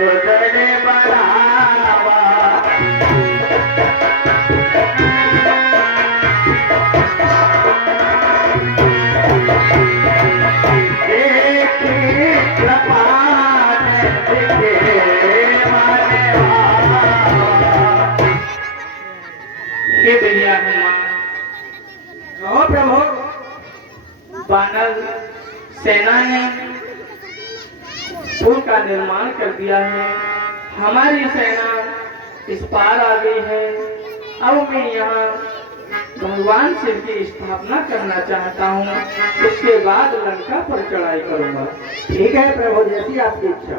तुझने बनावा। देखी कृपान दिखे माने हे भैया हनुमान, ओ प्रभु, वानर सेना ने पुल का निर्माण कर दिया है। हमारी सेना इस पार आ गई है। अब मैं यहाँ भगवान शिव की स्थापना करना चाहता हूँ, उसके बाद लंका पर चढ़ाई करूँगा। ठीक है प्रभु, जैसी आपकी इच्छा।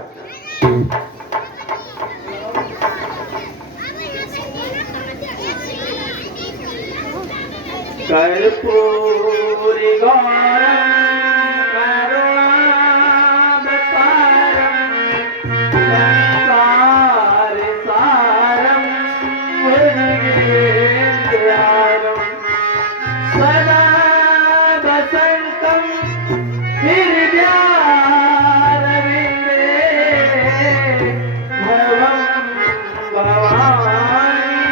कर्पूरी गौरम करुणावतारम संसार सारम भुजगेन्द्रहारम सदा वसंतम हृदयारविंदे भवं भवानी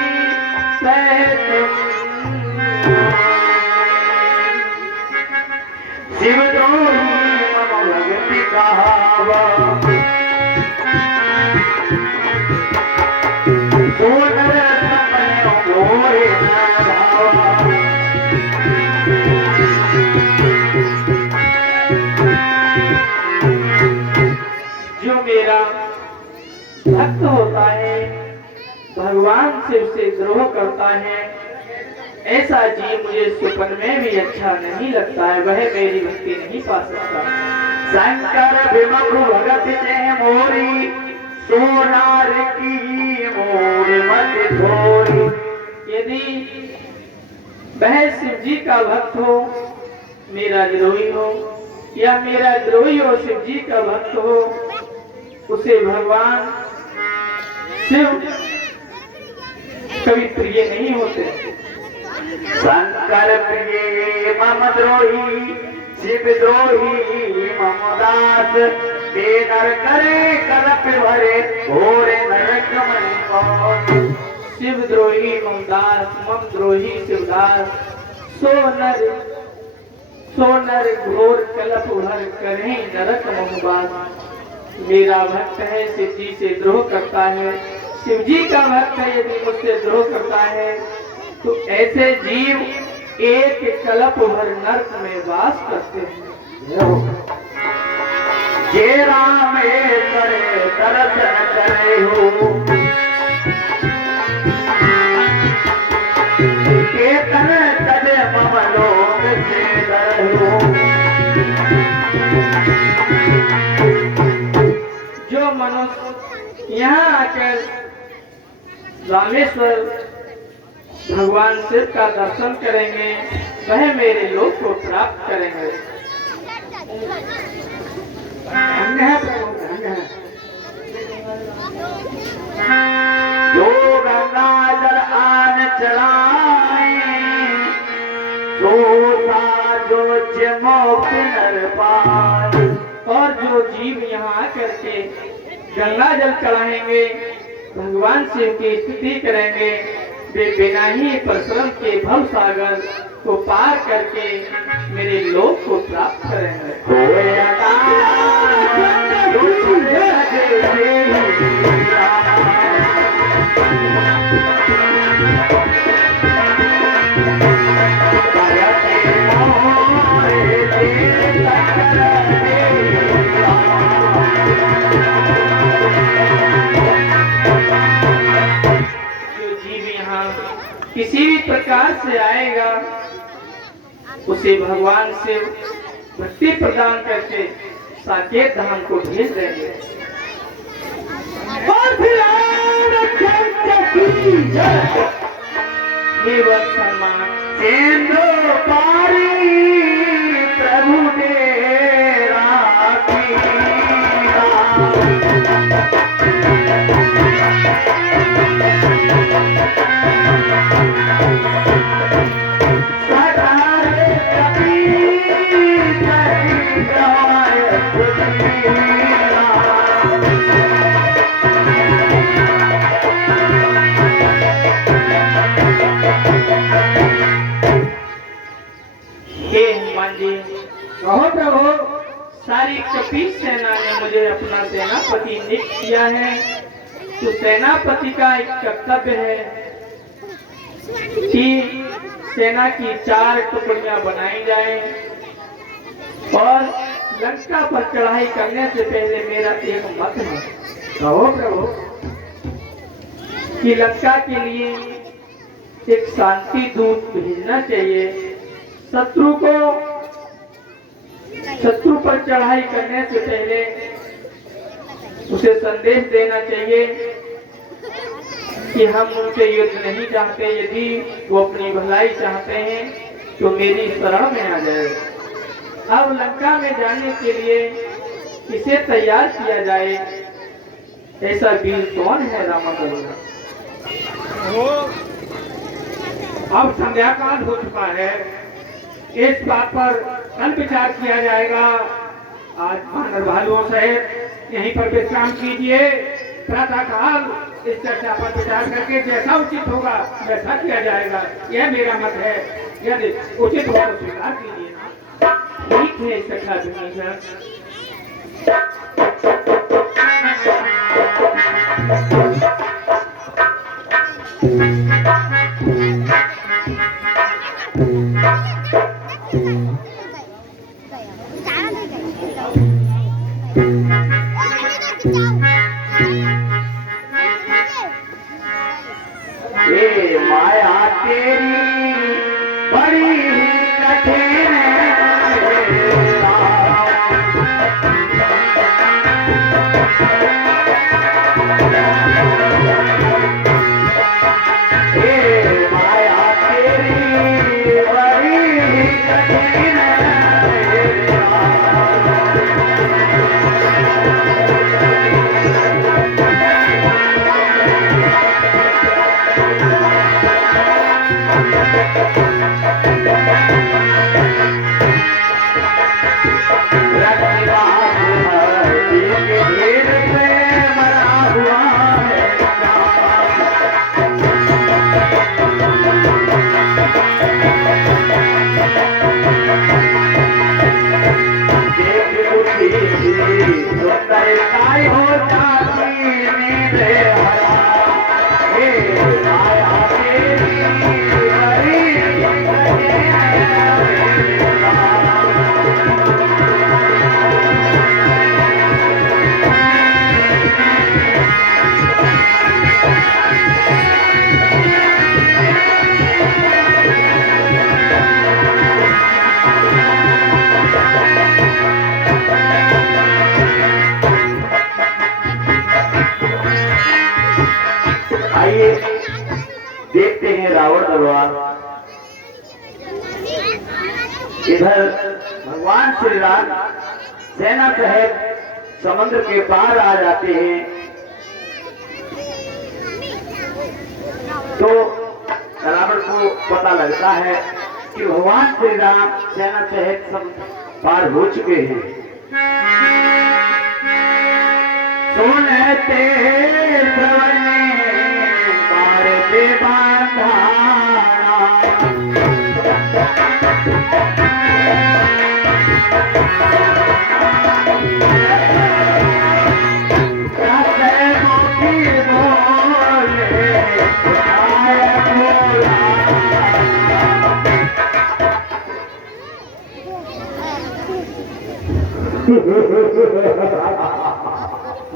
सहितं शिवद्रोही मम भगति कहावा। सोनर सपने मोरे न भावा। जो मेरा भक्त होता है, भगवान शिव से द्रोह करता है, ऐसा जीव मुझे सुपन में भी अच्छा नहीं लगता है। वह मेरी भक्ति नहीं पा सकता। शंकर विमुख भगत जय मोरी, सोनार की मोर मत थोरी। यदि वह शिव जी का भक्त हो, मेरा द्रोही हो, या मेरा द्रोही हो शिव जी का भक्त हो, उसे भगवान शिव कभी प्रिय नहीं होते। शंकर प्रिय मम द्रोही, शिव द्रोही मम दास। बेनर करे कलप भरे, घोरे नरक मणि पास। शिव द्रोही मम दास, मम द्रोही शिवदास। सोनर घोर कलप भर करे नरक महुबास। मेरा भक्त है, शिव जी से द्रोह करता है। शिव जी का भक्त है, यदि मुझसे द्रोह करता है तो ऐसे जीव एक कल्प भर नरक में वास करते हैं। जे रामेश्वर दर्शन करे हो, केतन तद मम लोक से डरो। जो मनुष्य यहाँ आकर रामेश्वर भगवान शिव का दर्शन करेंगे, वह मेरे लोक को प्राप्त करेंगे। धन्य है प्रभु, धन्य है। जो गंगा जल आन चढ़ाए, सोता जो जमो नर पाए। और जो जीव यहाँ आकर के गंगा जल चढ़ाएंगे, भगवान शिव की स्तुति करेंगे, वे बिना ही परिश्रम के भव सागर को पार करके मेरे लोक को प्राप्त करेंगे। किसी भी प्रकार से आएगा, उसे भगवान शिव भक्ति प्रदान करके साकेत धाम को भेज देंगे। सिंधु पारी प्रभु ने राखी। सारी कपी सेना ने मुझे अपना सेनापति नियुक्त किया है, तो सेनापति का एक कर्तव्य है कि सेना की 4 टुकड़ियां बनाई जाएं और लंका पर चढ़ाई करने से पहले मेरा एक मत है कहो प्रभु। कि लंका के लिए एक शांति दूत भेजना चाहिए। शत्रु पर चढ़ाई करने से पहले उसे संदेश देना चाहिए कि हम उनसे युद्ध नहीं चाहते, यदि वो अपनी भलाई चाहते हैं तो मेरी शरण में आ जाए। अब लंका में जाने के लिए इसे तैयार किया जाए, ऐसा वीर कौन है रामागढ़? अब संध्या काल हो चुका है, इस बात पर कल विचार किया जाएगा। आज मानव भालुओं सहित यहीं पर विश्राम कीजिए। प्रातः काल इस चर्चा पर विचार करके जैसा उचित होगा वैसा किया जाएगा, यह मेरा मत है। यदि उचित हो तो स्वीकार कीजिए ना। ठीक है सखा विभीषण। ये माया तेरी बड़ी ही कठिन देखते हैं रावण दरबार। इधर भगवान श्री राम सेना सहित समुद्र के पार आ जाते हैं, तो रावण को पता लगता है कि भगवान श्री राम सेना सहित सब पार हो चुके हैं। सुनते श्रवण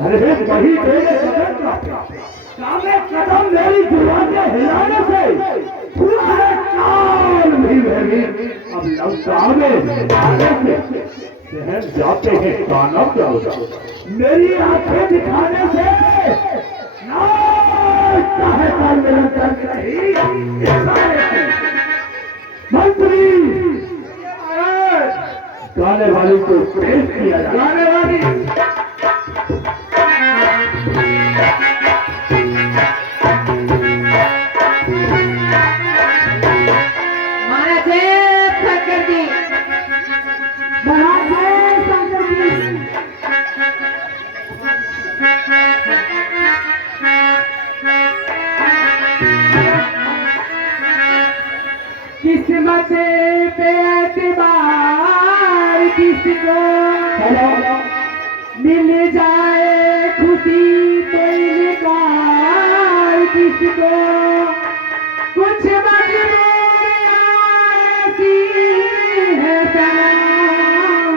अरे वही कदम मेरी जुबान हिलाने से पूरा काल भी अब लंका में शहर जाते हैं कानव मेरी आंखें दिखाने से मंत्री गाने वाली को पेश किया गाने वाली किस्मत पे एतबार किसको हेलो, मिल जाए खुशी तो इनकार किसको, कुछ मजबूरियां ऐसी है सनम,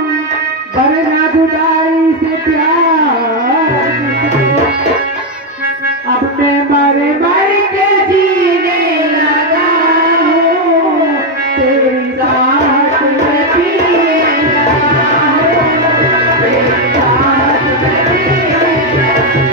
वरना जुदाई से प्यार किसको। अब मैं मर मर के जीने लगा हूँ, तेरी साथ में जीने लगा हूँ, तेरी साथ में जीने लगा हूँ।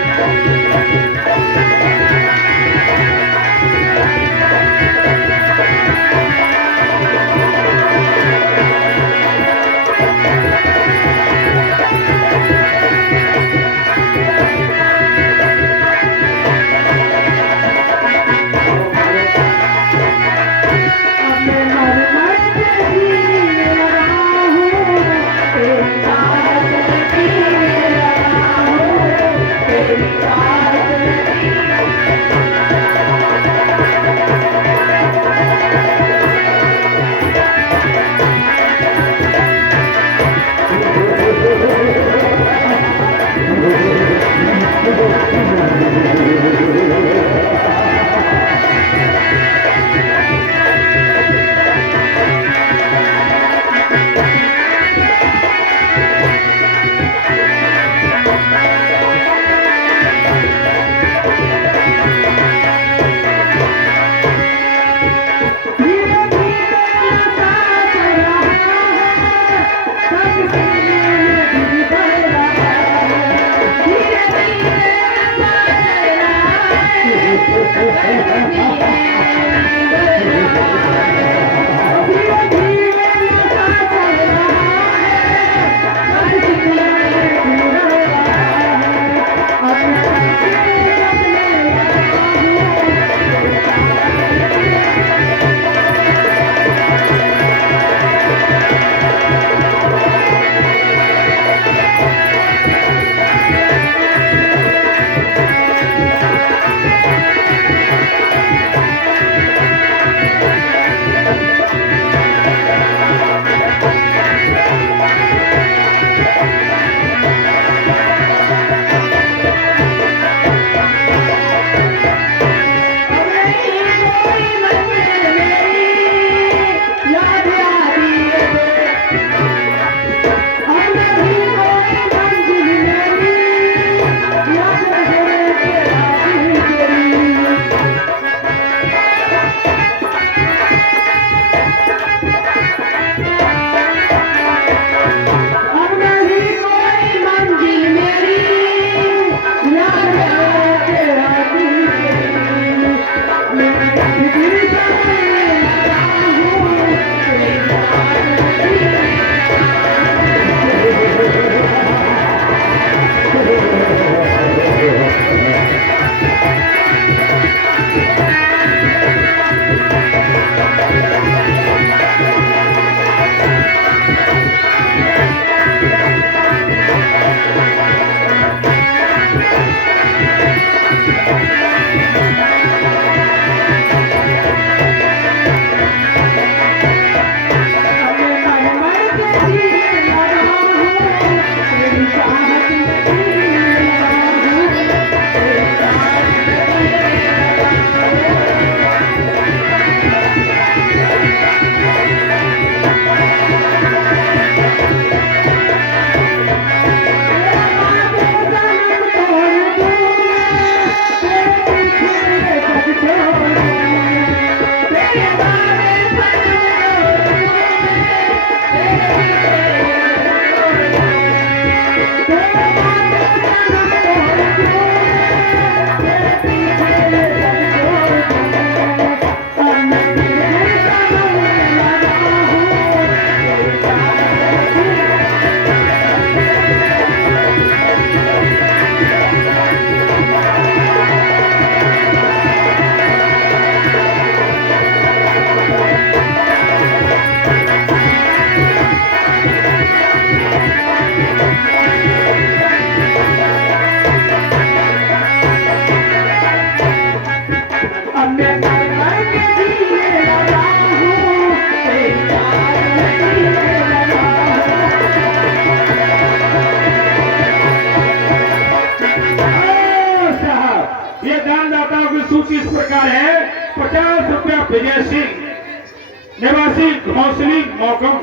निवासी घोंसली मौकम।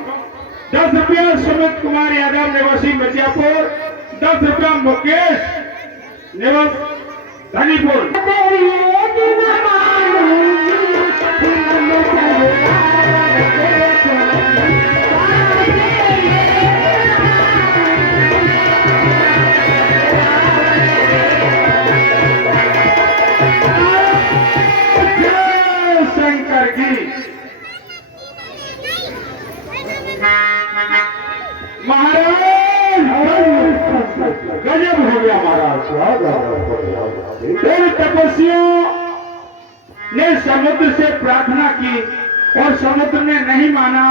10 रुपया सुमित कुमार यादव निवासी मिर्जापुर। 10 रुपया मुकेश निवासी धनीपुर। शंकर की महाराज गजब हो गया महाराज। तपस्वियों ने समुद्र से प्रार्थना की और समुद्र ने नहीं माना,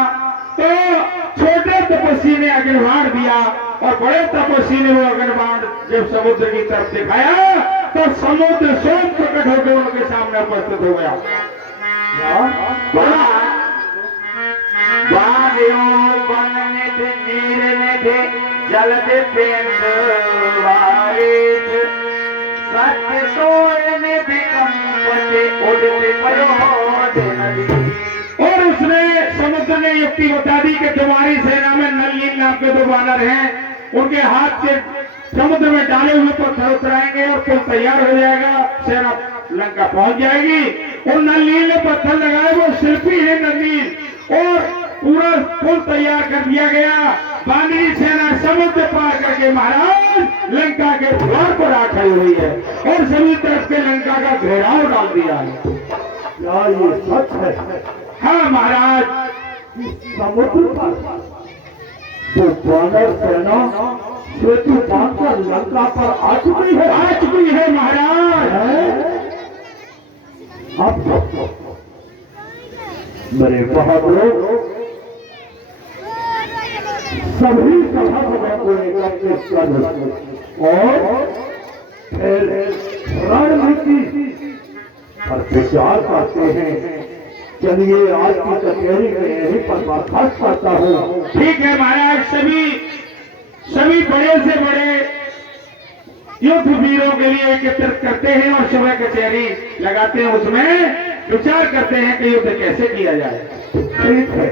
तो छोटे तपस्वी ने अग्निबाण दिया और बड़े तपस्वी ने वो अग्निबाण जब समुद्र की तरफ दिखाया तो समुद्र स्वयं प्रकट होकर उनके सामने उपस्थित हो गया। जल और उसने समुद्र ने युक्ति बता दी कि तुम्हारी सेना में नलिन नाम के 2 वानर हैं, उनके हाथ से समुद्र में डाले हुए पत्थर उतराएंगे और पुल तैयार हो जाएगा, सेना लंका पहुंच जाएगी। और नलिन ने पत्थर लगाए, वो शिल्पी है नलिन, और पूरा पुल तैयार कर दिया गया। बानरी सेना समुद्र पार करके महाराज लंका के द्वार पर आ खड़ी हुई है और सभी तरफ के लंका का घेराव डाल दिया है। क्या ये सच है? हाँ महाराज, समुद्र पर जो वानर सेना सेतु बांधकर लंका पर आ चुकी है। आ चुकी है महाराज। अब मेरे बहादुरों, सभी सभासदों को एकत्रित कर और फिर रणनीति पर विचार करते हैं। चलिए आज की कचहरी में यहीं पर बर्खास्त करता हूँ। ठीक है महाराज, सभी बड़े से बड़े युद्ध वीरों के लिए एकत्रित करते हैं और सुबह कचहरी लगाते हैं, उसमें विचार करते हैं कि युद्ध कैसे किया जाए। ठीक है।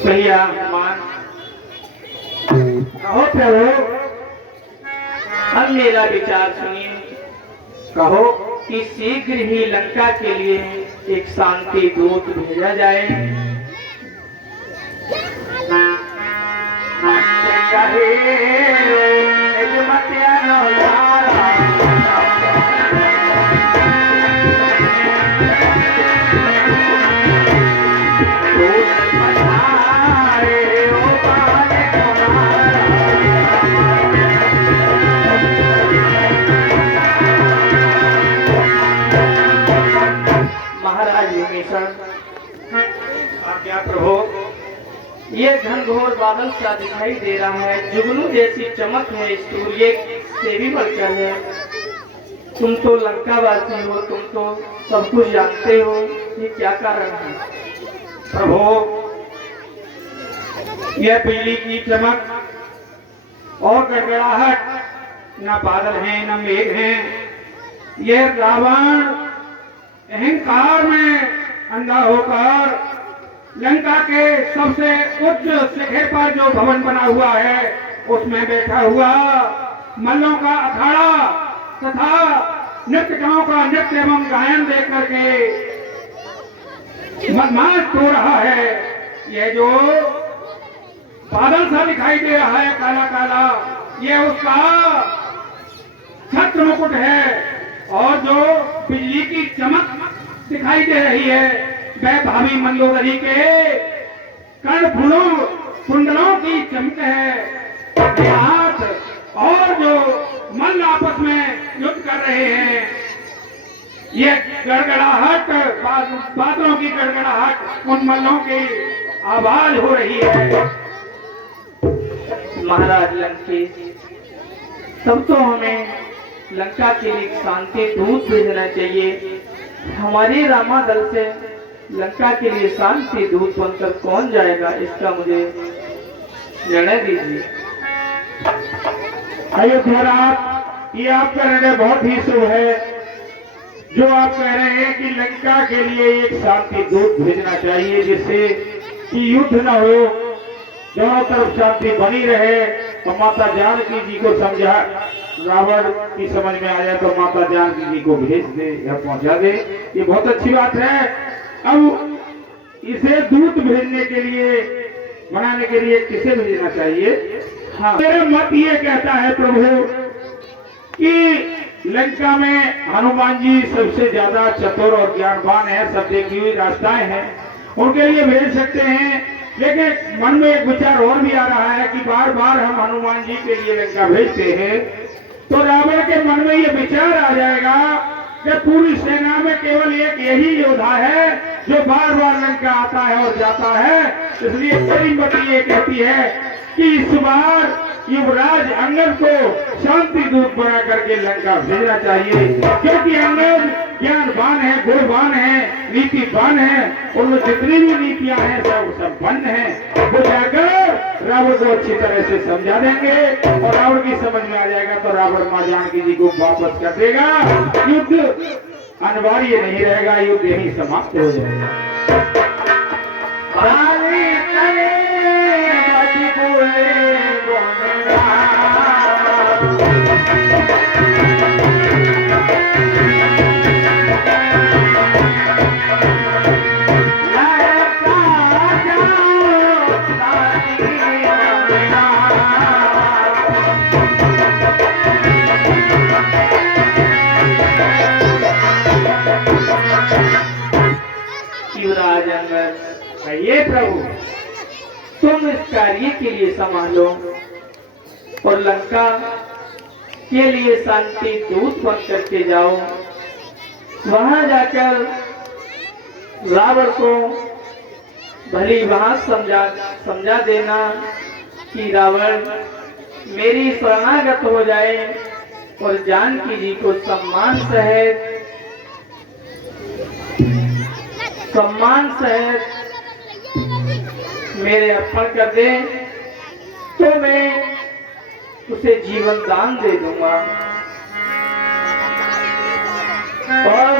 भैया मान कहो प्रभु, अब मेरा विचार सुनिए। कहो कि शीघ्र ही लंका के लिए एक शांति दूत भेजा जाए। महाराज विभीषण, क्या प्रभु? ये घनघोर बादल सा दिखाई दे रहा है, जुगनू जैसी चमक है, सूर्य से भी बढ़कर है। तुम तो लंकावासी हो, तुम तो सब कुछ जानते हो, ये क्या कारण है? प्रभु, यह बिजली की चमक और गड़गड़ाहट, न बादल हैं न मेघ हैं, यह रावण अहंकार में अंधा होकर लंका के सबसे उच्च शिखर पर जो भवन बना हुआ है उसमें बैठा हुआ मल्लों का अखाड़ा तथा नृत्यकों का नृत्य एवं गायन देख करके मनमात हो रहा है। यह जो बादल सा दिखाई दे रहा है काला काला, यह उसका छत्र मुकुट है और जो बिजली की चमक दिखाई दे रही है वह भावी मंदोदरी के कर्णफूलों कुंडलों की चमक है। ये हाथ और जो मल्ल आपस में युद्ध कर रहे हैं, ये गड़गड़ाहट बादलों की गड़गड़ाहट उन मल्लों की आवाज हो रही है। महाराज लंकेश, तब तो हमें लंका के लिए शांति दूत भेजना चाहिए। हमारी रामा दल से लंका के लिए शांति दूत बनकर कौन जाएगा, इसका मुझे निर्णय दीजिए। अयोध्याराज, ये आपका निर्णय बहुत ही शुभ है। जो आप कह रहे हैं कि लंका के लिए एक शांति दूत भेजना चाहिए जिससे कि युद्ध न हो, दोनों तरफ शांति बनी रहे। तो माता जानकी जी को समझा, रावण की समझ में आया तो माता जानकी जी को भेज दे या पहुंचा दे, ये बहुत अच्छी बात है। अब इसे दूत भेजने के लिए बनाने के लिए किसे भेजना चाहिए? हाँ, मेरा मत ये कहता है प्रभु कि लंका में हनुमान जी सबसे ज्यादा चतुर और ज्ञानवान है, सब देखी हुई रास्ताएं हैं, उनके लिए भेज सकते हैं। लेकिन मन में एक विचार और भी आ रहा है कि बार बार हम हनुमान जी के लिए लंका भेजते हैं तो रावण के मन में ये विचार आ जाएगा कि पूरी सेना में केवल एक यही योद्धा है जो बार बार लंका आता है और जाता है। इसलिए मेरी मत ये कहती है कि इस बार युवराज अंगद को शांति दूत बना करके लंका भेजना चाहिए, क्योंकि अंगद ज्ञानवान है, गुणवान है, नीतिवान है, उनमें जितनी भी नीतियां हैं सब बंद हैं। वो जाकर रावण को अच्छी तरह से समझा देंगे और रावण की समझ में आ जाएगा तो रावण मां जानकी जी को वापस कर देगा। युद्ध अनिवार्य नहीं रहेगा, युद्ध यही समाप्त हो जाएगा। युवराज अंगद, ये प्रभु, तुम इस कार्य के लिए संभालो और लंका के लिए शांति दूत बन करके जाओ। वहां जाकर रावण को भली बात समझा देना कि रावण मेरी शरणागत हो जाए और जानकी जी को सम्मान सहित मेरे अर्पण कर दे तो मैं उसे जीवन दान दे दूंगा। और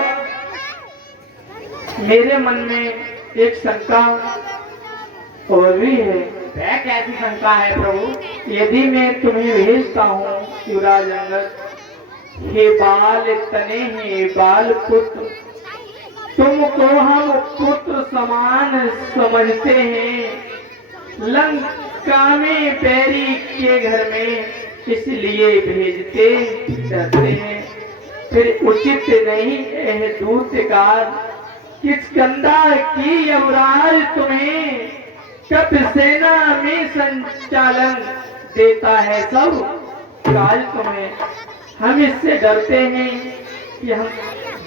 मेरे मन में एक शंका और भी है। वह कैसी शंका है प्रभु? यदि मैं तुम्हें भेजता हूँ युवराज अंगद, हे बाल तने हे बाल पुत्र, तुमको हम पुत्र समान समझते हैं, लंका में पैरी के घर में इसलिए भेजते डरते हैं। फिर उचित नहीं है दूतकार किष्किंधा की यमराज तुम्हें कप सेना में संचालन देता है सब काज तुम्हें। हम इससे डरते हैं कि हम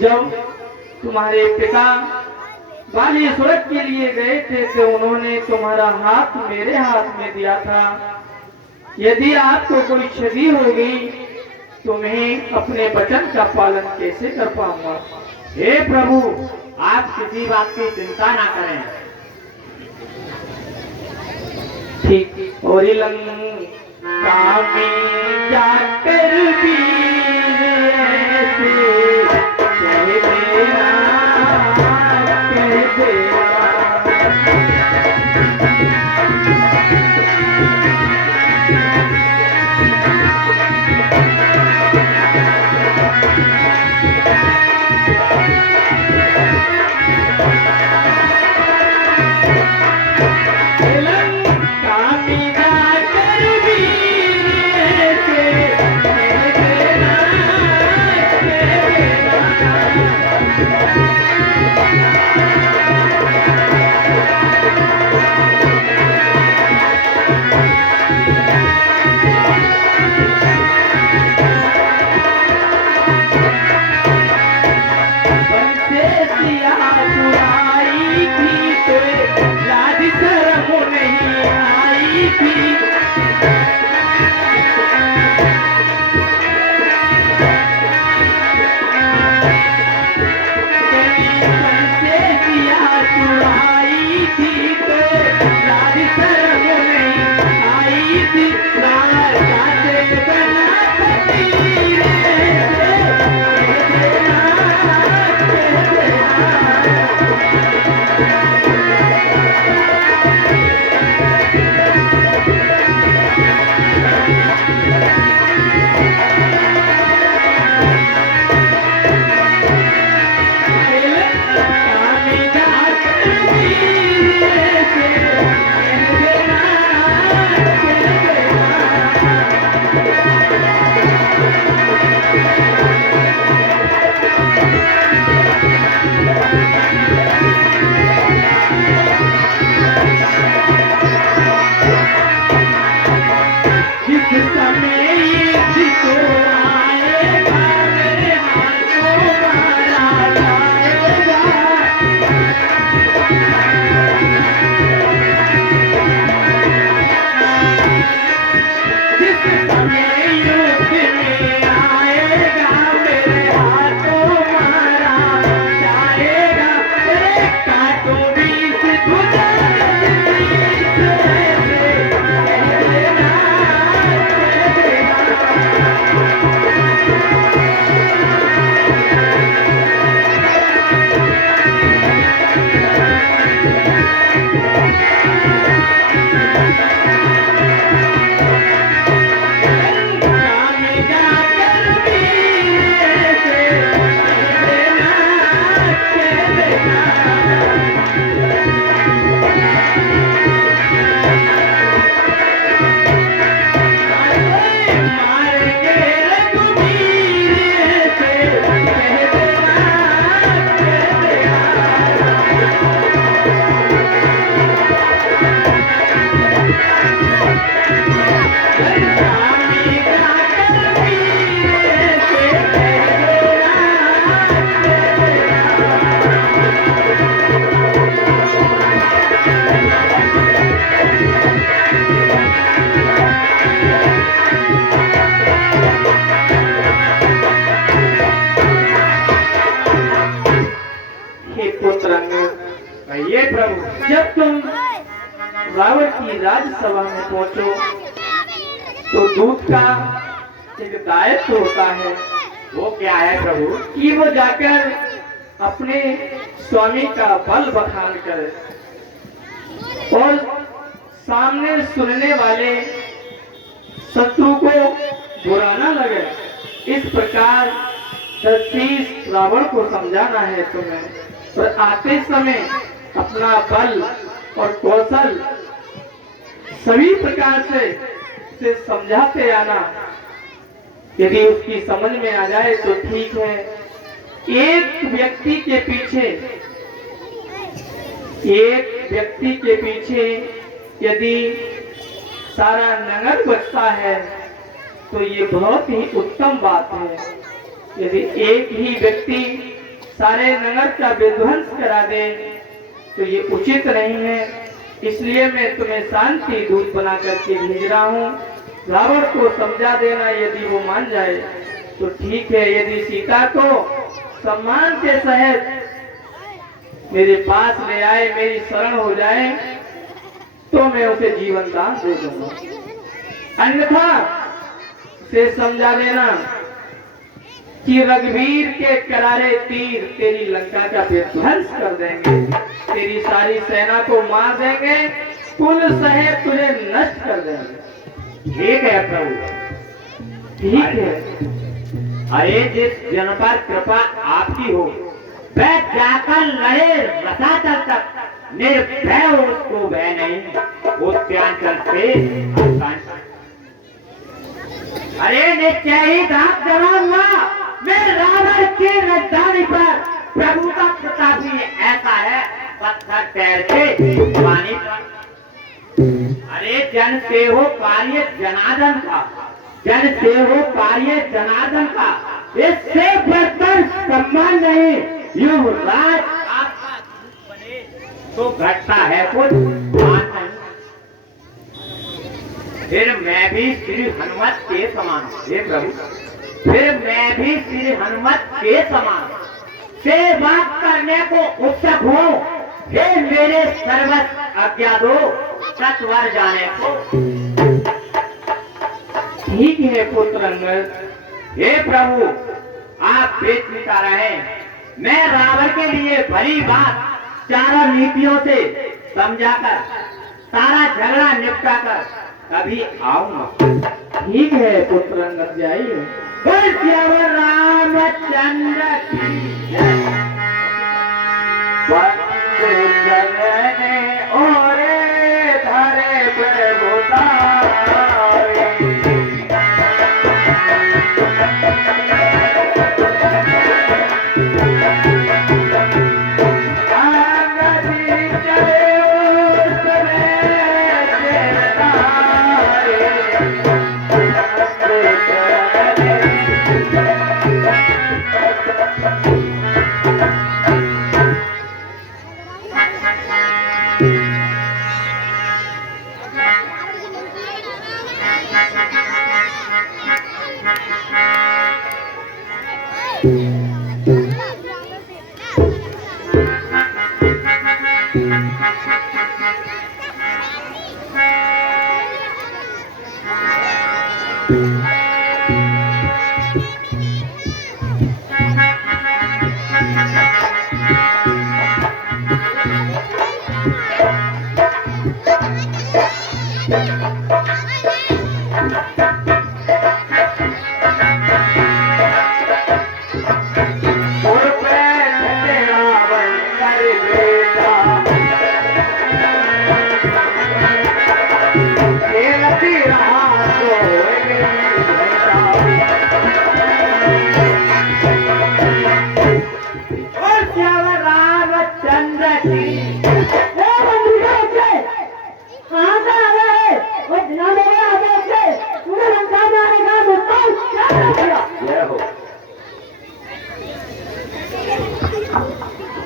जब तुम्हारे पिता बाली सुरत के लिए गए थे तो उन्होंने तुम्हारा हाथ मेरे हाथ में दिया था। यदि आपको कोई क्षति होगी तो मैं अपने वचन का पालन कैसे कर पाऊंगा? हे प्रभु, आप किसी बात की चिंता ना करें। ठीक, और लंका में जाकर भी ऐसे कहते ना कहिए प्रभु। जब तुम रावण की राजसभा में पहुंचो तो दूत का एक दायित्व होता है। वो क्या है प्रभु? कि वो जाकर अपने स्वामी का बल बखान करे और सामने सुनने वाले शत्रु को बुरा न लगे, इस प्रकार दशशीष रावण को समझाना है तुम्हें। और आते समय अपना बल और कौशल सभी प्रकार से समझाते आना। यदि उसकी समझ में आ जाए तो ठीक है। एक व्यक्ति के पीछे यदि सारा नगर बचता है तो ये बहुत ही उत्तम बात है। यदि एक ही व्यक्ति सारे नगर का विध्वंस करा दे तो ये उचित नहीं है। इसलिए मैं तुम्हें शांति दूत बना करके भेज रहा हूँ। रावण को समझा देना, यदि वो मान जाए तो ठीक है। यदि सीता को सम्मान के सहित मेरे पास ले आए, मेरी शरण हो जाए, तो मैं उसे जीवन दान दे दूंगा। अन्यथा से समझा देना कि रघुवीर के करारे तीर तेरी लंका का विध्वंस कर देंगे, तेरी सारी सेना को मार देंगे, कुल सहित तुझे नष्ट कर देंगे। ठीक है प्रभु, ठीक है। अरे जिस जन पर कृपा आपकी हो वह जाकर लड़े रसातल तक, निर्भय उसको भय नहीं, वो त्याचल से अरे निश्चय ही दांत जमा हुआ। मैं रावण की राजधानी पर प्रभु का प्रताप ही ऐसा है, पत्थर पैर से पानी पर। अरे जन से हो कार्य जनार्दन का, जन से हो कार्य जनार्दन का, इससे बढ़कर सम्मान नहीं। युवराज आपका दूत बने तो घटता है कुछ मान नहीं। फिर मैं भी श्री हनुमत के समान, हे प्रभु, फिर मैं भी श्री हनुमत के समान से बात करने को उत्सुक हूँ। हे मेरे सर्वस्व आज्ञा दो सत्वर जाने को। ठीक है पुत्र अंगद। हे प्रभु, आप बेचिंता रहें। मैं रावण के लिए भली बात चारों नीतियों से समझाकर सारा झगड़ा निपटाकर कभी आऊंगा। ठीक है पुत्र अंगद, जाइए। बोल श्यावर रामचंद्र की जय। वंदे जननी ओरे धरे प्रभुतारे।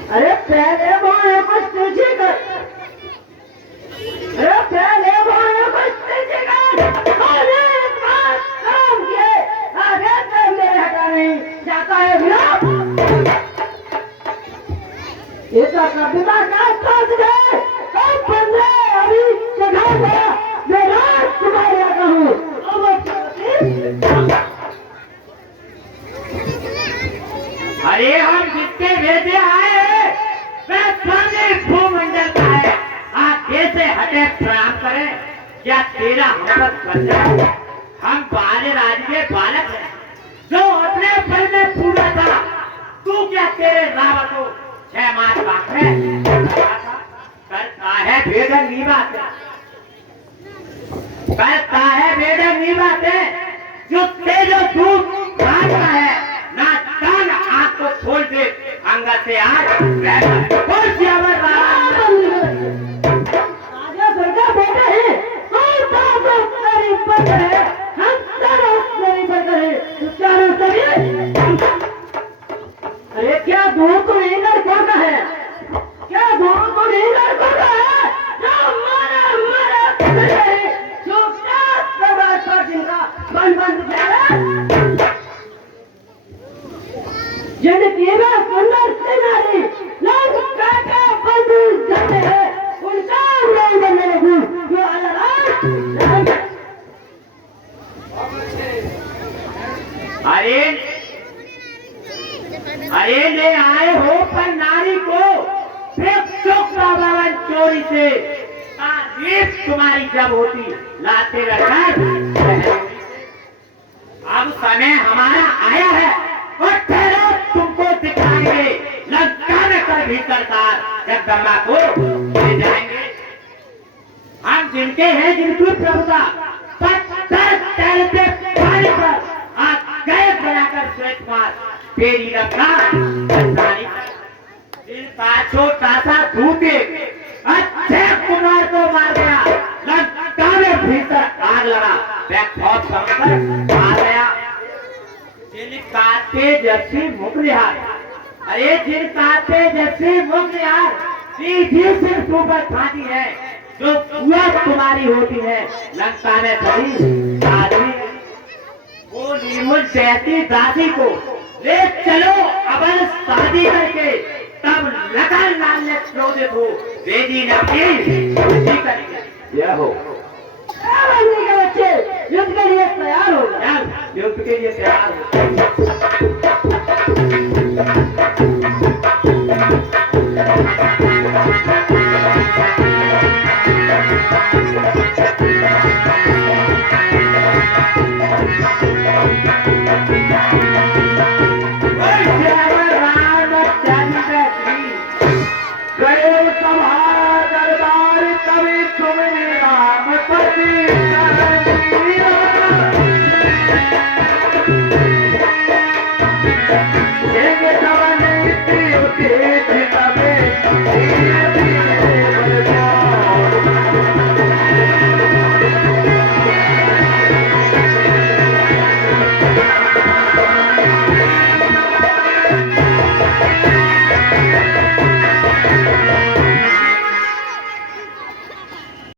अरे पहले बोले कुछ तुझे कर, अरे पहले बोले कुछ तुझे कर, अरे बात काम किए, आगे कर मेरे हटा नहीं जाता है विराट। ऐसा कभी बात ना कहते प्रणाम करें या तेरा हम पर कर्जा है। हम बाले राज के बालक हैं जो अपने फल में पूरा था। तू क्या तेरे रावण को 6 मास बात है करता है बेढंगी बात है, करता है बेढंगी बात है। जो तेजो दूध मारता है ना दान आंख को खोल दे अंगा से आज और ज्यावर राजा सरकार बेटा है और बाबा तेरी पर है, हम सारा तेरी पर है। तू क्या ना करिए? अरे क्या दूर को नहीं लड़कों का है? क्या दूर को नहीं लड़कों का है? जो मारा मारा करे, जो क्या सवाल पर जिनका बन जाए, जिनकी वे सुंदर सी नारी लंका का बंधु जाते हैं, उनका नहीं बनने लगूं जो अलग अरे ले आए हो पर नारी को फिर चोकरा भवन चोरी से तारीफ तुम्हारी जब होती लाते रखकर। अब समय हमारा आया है और ठहरो तुमको दिखाएंगे लंका में कर भीतर तार जगदम्बा को ले जाएंगे। हम जिनके हैं जिनकी प्रभुता पत्थर तैरते पानी पर आज गए बनाकर श्वेत कुमार तेरी रखा जिनका छोटा सा धूपे अच्छे कुमार को मार दिया। लंका में भीतर आग लगा वह खौफ समझकर आ गया। जिनका तेजस्वी मुखरिहार, अरे जिनका तेजस्वी मुखरिहार सीधी सिर्फ ऊपर खाती है जो पूरा तुम्हारी होती है लंका में कभी आदमी। वो नीमुल जैसी दासी को ले चलो अबल शादी करके तब लगन लाल ने क्रोधित हो बेदी नबी करेंगे। यह हो बनने के बच्चे युद्ध के लिए तैयार हो जाओ। युद्ध के लिए तैयार हो। गए सभा दरबार कवि तुमने राम पति